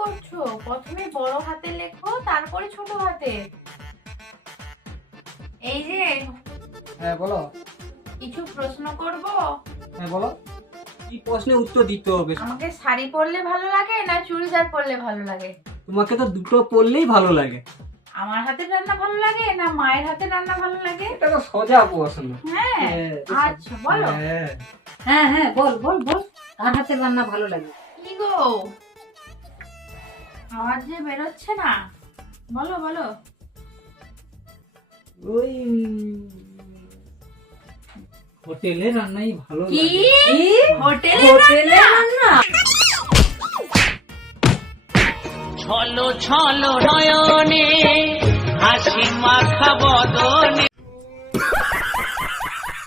করছো? প্রথমে বড় হাতে লেখো, তারপরে ছোট হাতে। এই যে হ্যাঁ বলো। কিছু প্রশ্ন করব। হ্যাঁ বলো, কি প্রশ্নের উত্তর দিতে হবে? আমাকে শাড়ি পরলে ভালো লাগে না চুড়িদার পরলে ভালো লাগে? তোমাকে তো দুটো পড়লেই ভালো লাগে। আমার হাতের রান্না ভালো লাগে না মায়ের হাতের রান্না ভালো লাগে? এটা তো সোজা প্রশ্ন। হ্যাঁ, আচ্ছা বলো। হ্যাঁ। হ্যাঁ হ্যাঁ বল বল বল, কার হাতের রান্না ভালো লাগে? কি গো, আওয়াজ যে বেরোচ্ছে না, বলো বলো। ওই হোটেলের রান্নাই ভালো কি? লাগে। হোটেলে রান্না? ছলো ছলো নয়নে হাসি মাখা বদনে।